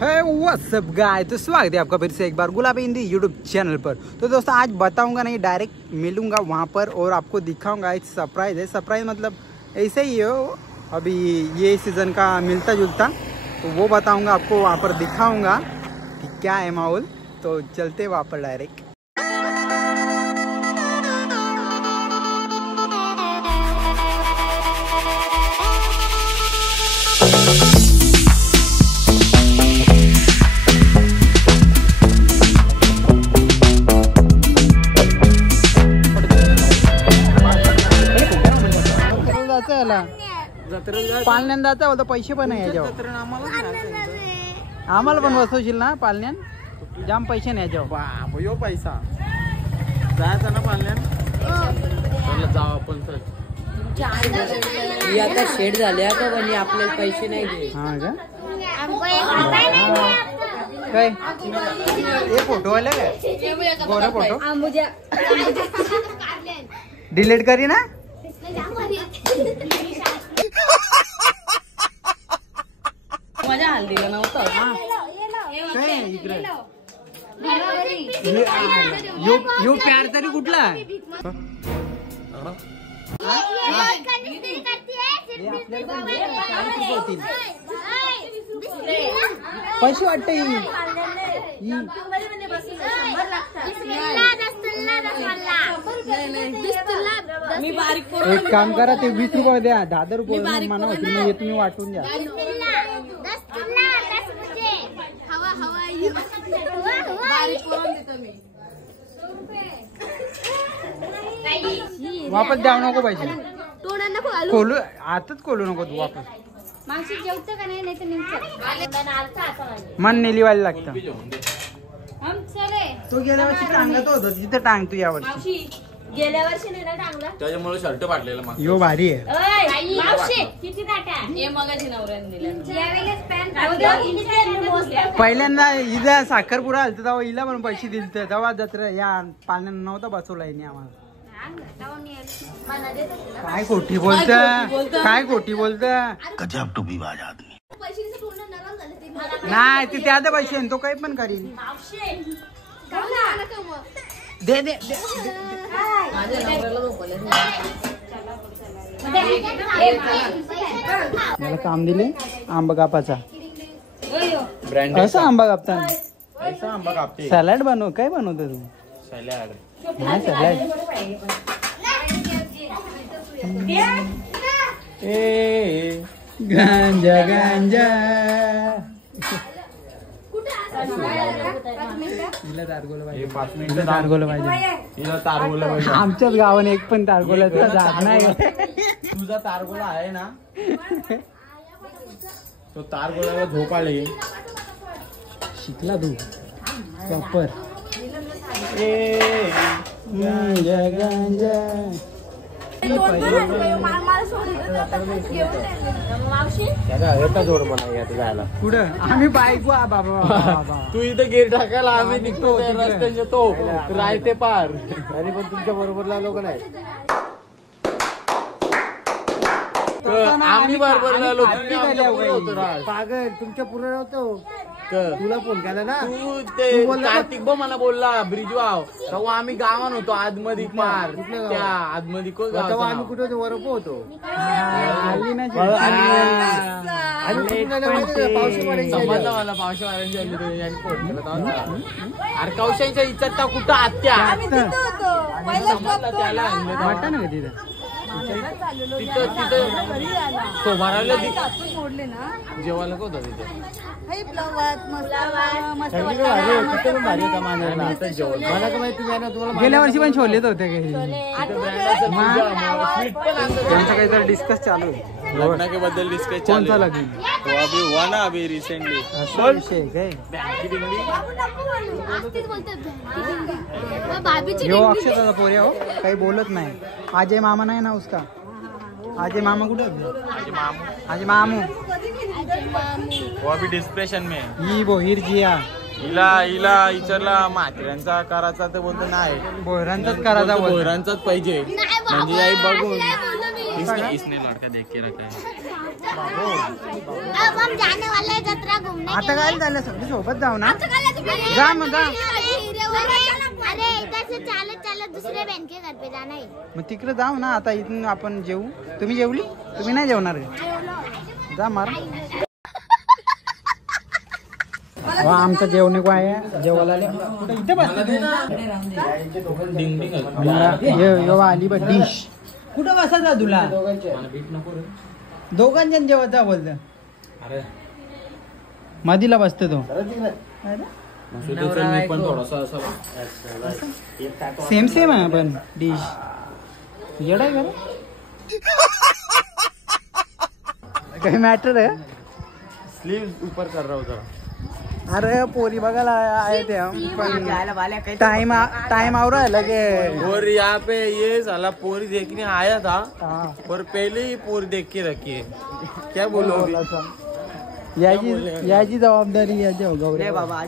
है WhatsApp guys, तो स्वागत है आपका फिर से एक बार गुलाबी हिंदी यूट्यूब चैनल पर। तो दोस्तों आज बताऊंगा नहीं, डायरेक्ट मिलूंगा वहां पर और आपको दिखाऊंगा। एक सरप्राइज है। सरप्राइज मतलब ऐसे ही हो, अभी ये सीज़न का मिलता जुलता, तो वो बताऊंगा आपको, वहाँ पर दिखाऊंगा कि क्या है माहौल। तो चलते वहाँ पर डायरेक्ट। पालण्यान जायचं होतं, पैसे पण आहे याच्यावर। आम्हाला पण बसवशील ना पालण्यान? जाम पैसे नाही याच्यावर। यो पैसा जायचा ना पालण्यान, जाऊ आपण तर। आता शेड झाले आता पण आपल्याला पैसे नाही दे। हा का काय हे फोटो आले काय? गोरा फोटो डिलीट करी ना। मजा हाल दिला नव्हतं। यो प्यार तरी कुठला? पैसे वाटते मी बारीक एक काम करा, ते 20 रुपये द्या, 10 रुपये म्हणा होती, मग तुम्ही वाटून द्या। वापस द्याव नको पैसे, खोलू आताच खोलू नको तू वापस। मन नेलीवायला लागतं। तू गेल्या वर्षी टांगत होत, तिथे टांग तू या वर्षी। गेल्या वर्षी नाही ना टांगला, त्याच्यामुळे शर्ट फाटलेला मग। यो भारी आहे। पहिल्यांदा हिला साखरपुडा आलता तेव्हा हिला पण पैसे दिलते, तेव्हा जत्रा या पाण्यानं नव्हता बसवला हिने आम्हाला। काय खोटी बोलत, काय खोटी बोलत। गजब टोपीबाज आदमी। नाही ते त्या पैसे तो काही पण करीन। दे दे मला काम दिले आंबा कापाचा। असं आंबा कापता, ऐसा आंबा कापते। सॅलड बनव, काय बनवतो तू? सॅलड नाही सॅलड। ए गांजा गांजा हिला तारगोला पाहिजे, 5 मिनिटं तारगोला पाहिजे, हिला तारगोला पाहिजे। आमच्याच गावाने एक पण तारगोल्याचा जात नाही। तुझा तारगोला आहे ना, तो तारगोल्याला झोप आली। शिकला तू प्रॉपर। गांजा गांजा जोड म्हणा जायला कुठं? आम्ही बायको बाबा। तू इथं गेट टाकायला, आम्ही निघतो रस्त्याच्या तो रायते पार। अरे पण तुमच्या बरोबरला लोक नाही, आम्ही बरोबर आलो। पागल तुमच्या पुढे नव्हतो, तुला फोन केला ना तू ते कार्तिक बो मला बोलला ब्रिज वाव, तेव्हा आम्ही गावान होतो आतमध्ये पार, त्या आतमध्ये तेव्हा आम्ही कुठे होतो, वरप होतो। समजलं मला, पावसाळ्यांची अरे कौशांच्या इच्छा कुठं आत्या त्याला वाटतं ना तिथं जेवायला का होता तिथे? गेल्या वर्षी पण छोलेच होते काही, त्यांचं काहीतरी डिस्कस चालू आहे। लग्न के बद्दल डिस्कस कोणता लग्न? तो अभी हुआ ना, अभी रिसेंटली। असा विषय काय? यो अक्षताचा पोऱ्या हो, काही बोलत नाही। अजय मामा नाही ना उसका? अजय मामा कुठे? अजय मामू वो अभी डिस्प्रेशन में। ही बोहीर जिया हिला विचारला म्हाताऱ्यांचा करायचा तर बोलतो नाही, बोहरांचाच करायचा, बोहरांचाच पाहिजे। म्हणजे आई बघून इसने लड़का देख के रखा है। अब हम जाने वाले हैं जत्रा घूमने। आता काय झालं सगळे सोबत जाऊ ना, जा मग जा। अरे इधर से चालत चालत दुसरे बहन के घर पे जाना है। मग तिकडे जाऊ ना, आता इथून आपण जेवू। तुम्ही जेवली? तुम्ही नाही जेवणार का? जा मार। आमचं जेवणे को आहे, जेवायला आले इथे बसते यो आली बघ डिश। कुठं बसायचं तुला? दोघांजण जेवत जा बोलत। अरे मधीला बसतो तो। पण थोडासा सेम सेम आहे पण डिश येड आहे का? काही मॅटर है? स्लीव ऊपर कर रहा होता। अरे पोरी बघायला आए थे हम, पण टाइम आ रहा है लगे। और यहाँ पे ये साला पोरी देखने आया था, हाँ। और पहले ही पोरी देख के रखी है। क्या बोलो याची जबाबदारी याची हो गौरे बाबा,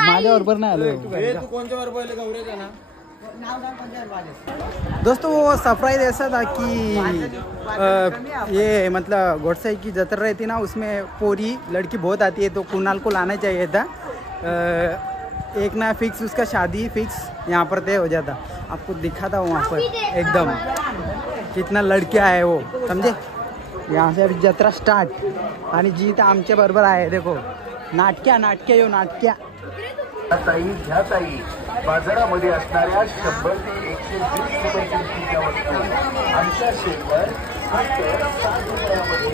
माझ्या बरोबर नाही आलो। तू कोणत्या बरोबर पहिले गौऱ्याचा ना? दोस्तों वो सरप्राइज ऐसा था कि ये मतलब गोडसे की जत्रा रहती ना, उसमें पूरी लड़की बहुत आती है, तो कुणाल को लाना चाहिए था। एक ना फिक्स उसका शादी फिक्स यहाँ पर तय हो जाता। आपको दिखा था वहाँ पर एकदम कितना लड़के आए वो, समझे? यहाँ से अभी जत्रा स्टार्ट आणि जीत आमच्या बरोबर आहे। देखो नाटक्या यो नाटक्या। ह्या ताई बाजारामध्ये असणाऱ्या 100 ते 120 रुपये किमतीच्या वस्तू आमच्या शेतवर फक्त 60 रुपयामध्ये।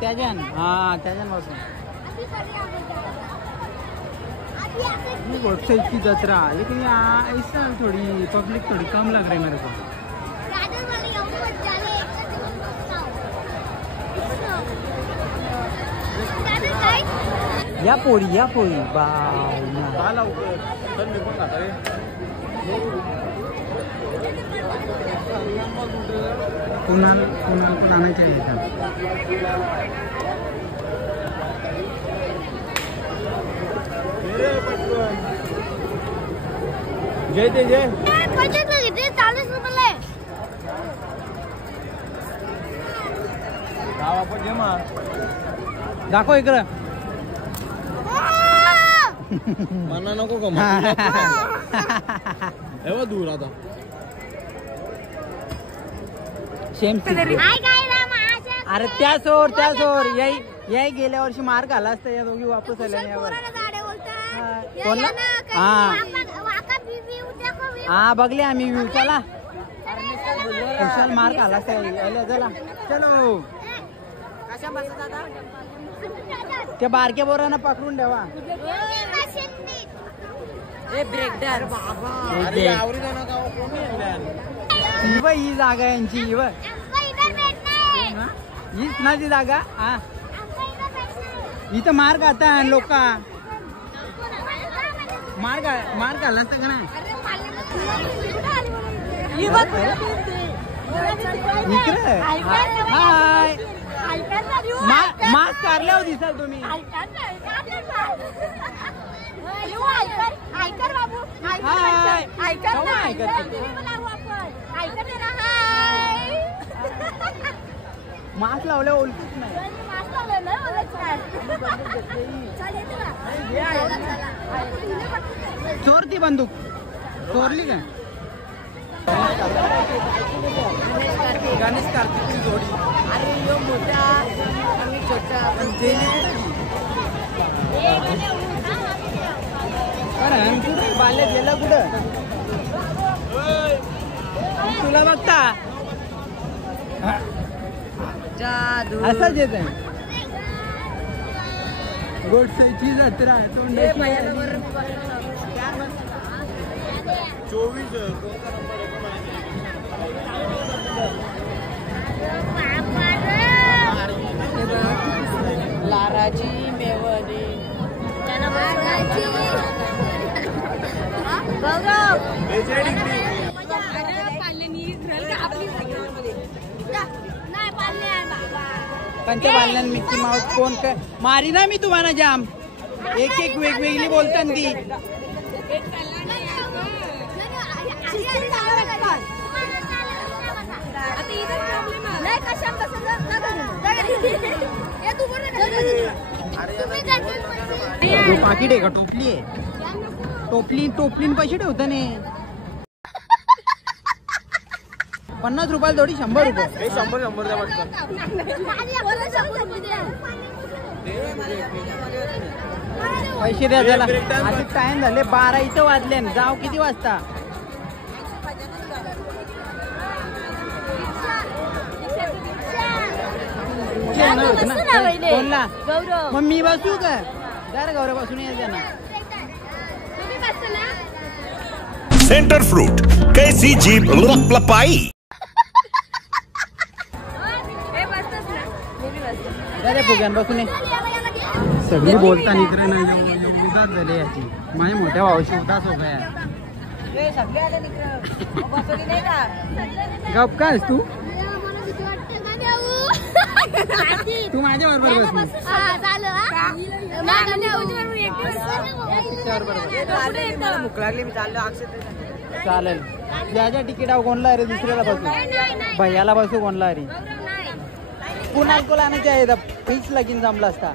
त्याजन हाँ त्याजन बसून गोडसे की जत्रा, लेकिन यहाँ ऐसा थोड़ी पब्लिक थोड़ी कम लग रही है मेरे को। या पोरी कुणाल को आना चाहिए था। जय 40 रुपये दाखव इकडं। मना नको का? एवढा दूर आता सेम अरे त्या सोर याही गेल्या वर्षी मार घाला असता, या दोघी वापस आल्या यावर। हाँ बघले आम्ही व्ह्यू। चला कुशाल मार घाला असता, चला चलो। त्या बारक्या बोरांना पकडून ठेवा। ब्रेक डान्स ही जागा यांची हीच ना ती जागा। हा इथं मार खाता लोक, मार घालला असतं का नाही? इकडे हाय मास्क काढल्यावर दिसाल तुम्ही। मास्क लावल्या ओळखीच नाही। चोरती बंदूक चोरली का? गणेश कार्तिकची जोडी। अरे यो मोठा आणि छोटा बाले गेलं कुठं? तुला बघता जादू असंच येत आहे। गोडसेची जत्रा 24 लाराची मेवणी कंच्या बालण्यान मिक्की माऊस कोण काय मारी ना मी तुम्हाला जाम। एक वेगवेगळी बोलतात ती। पाकिट आहे का? टोपली आहे. टोपलीन पैसे ठेवता ने 50 रुपयाला थोडी 100 रुपये. 100 द्या वाटतं. पैसे द्या त्याला. आता टाइम झाले 12 इथं वाजले. जाऊ किती वाजता? कोणला? मग मी बसू का? जरा गौरव बसून यायचं ना. सेंटर फ्रूट कैसी जीभ लपलपाई. फुग्यान बसून ये. सगळी बोलता इकडे नाही उदास झाले याची. माझ्या मोठ्या भावाशी उदास हो गया. गप काय तू? तू माझ्या बरोबर बस. चालेल. ज्याच्या तिकीटावर कोणला रे? दुसऱ्याला बसू. भैयाला बसू कोणला रे? कुणाल को लाने चाहिए फिक्स लगीन जमला असता.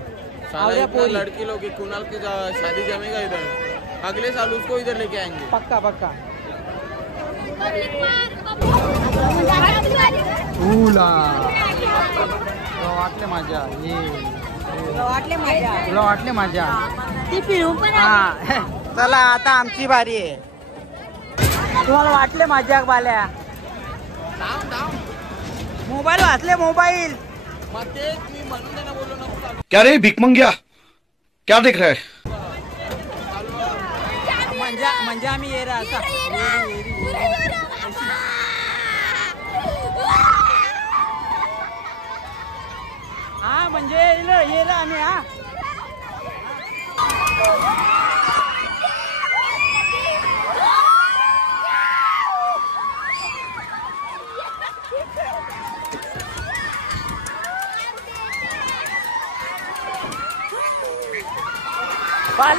लड़की लोग कुणाल की शादी जमेगा इधर. अगले साल उसको इधर लेके आएंगे. पक्का पक्का. वाटले माझ्या तुला वाटले माझ्या. चला आता आमची बारी आहे. तुम्हाला वाटले माझ्या बाल्या? मोबाईल वाचले मोबाईल. क्या रे भिकमंग्या, क्या देख रहा है? म्हणजे आम्ही ये रा आता. हा म्हणजे ये रा आम्ही. हा बाल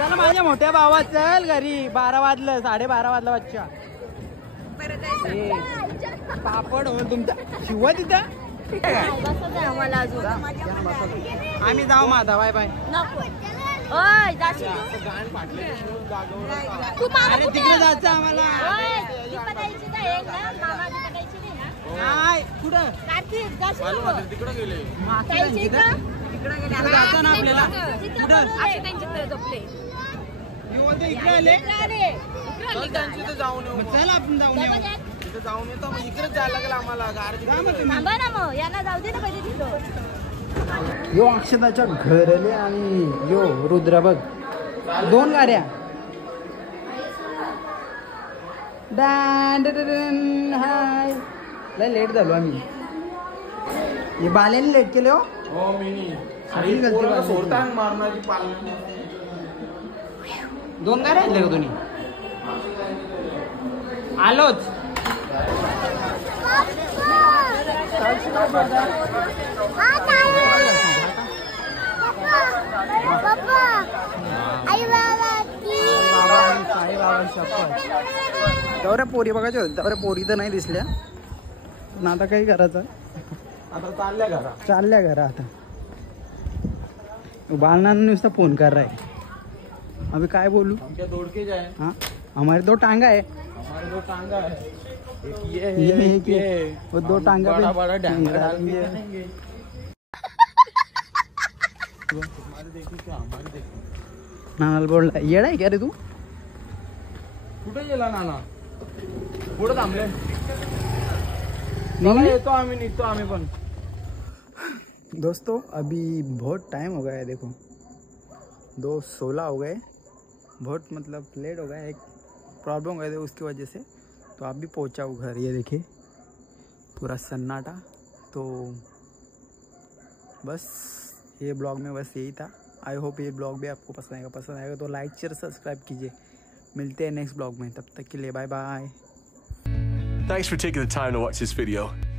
चल माझ्या मोठ्या भावा चल घरी. 12 वाजलं 12:30 वाजलं. बच्चा पापड हो तुमचा शिवा तिथं. आम्ही जाऊ माझा. Bye bye. अरे तिकडे जायचं आम्हाला. कुठं तिकडे गेले. जायचं ना आपल्याला. इकडे आले. जाऊन येऊ. चल आपण जाऊन येऊ. तिथे जाऊन येतो. मग इकडेच जायला लागेल आम्हाला. यो अक्षताच्या घरले आणि यो रुद्र बघ 2 गाड्या. हाय लय लेट झालो आम्ही. हे बाल्याने लेट केले. हो मिनी सोडता मारणाची पालन. 2 गाड्या आणले का तुम्ही? आलोच. तेवढ्या पोरी बघायच्या होत्या. तेवढ्या पोरी तर नाही दिसल्या. पण आता काही करायचं. आता चालल्या घरा आता. बालना नुसता फोन कर रहा है. अभी काय बोलू? दौड़ के जाए. हाँ हमारे 2 टांगा है. हमारे 2 टांगा है. एक ये है, एक ये. वो 2 टांगा बड़ा बड़ा डांगा डाल के देंगे. नानाला बोलला येडा आहे का रे तू? कुठे गेला नाना? पुढे थांबले. येतो आम्ही निघतो आम्ही पण. दोस्तों अभी बहुत टाइम हो गया है. देखो 2:16 हो गए. बहुत मतलब लेट हो गया. एक प्रॉब्लम हो गया था उसकी वजह से. तो आप भी पहुंचा हूँ घर. ये देखिए पूरा सन्नाटा। तो बस ये ब्लॉग में बस यही था। आई होप ये ब्लॉग भी आपको पसंद आएगा तो लाइक शेयर सब्सक्राइब कीजिए। मिलते हैं नेक्स्ट ब्लॉग में, तब तक के लिए bye bye. Thanks for taking the time to watch this video.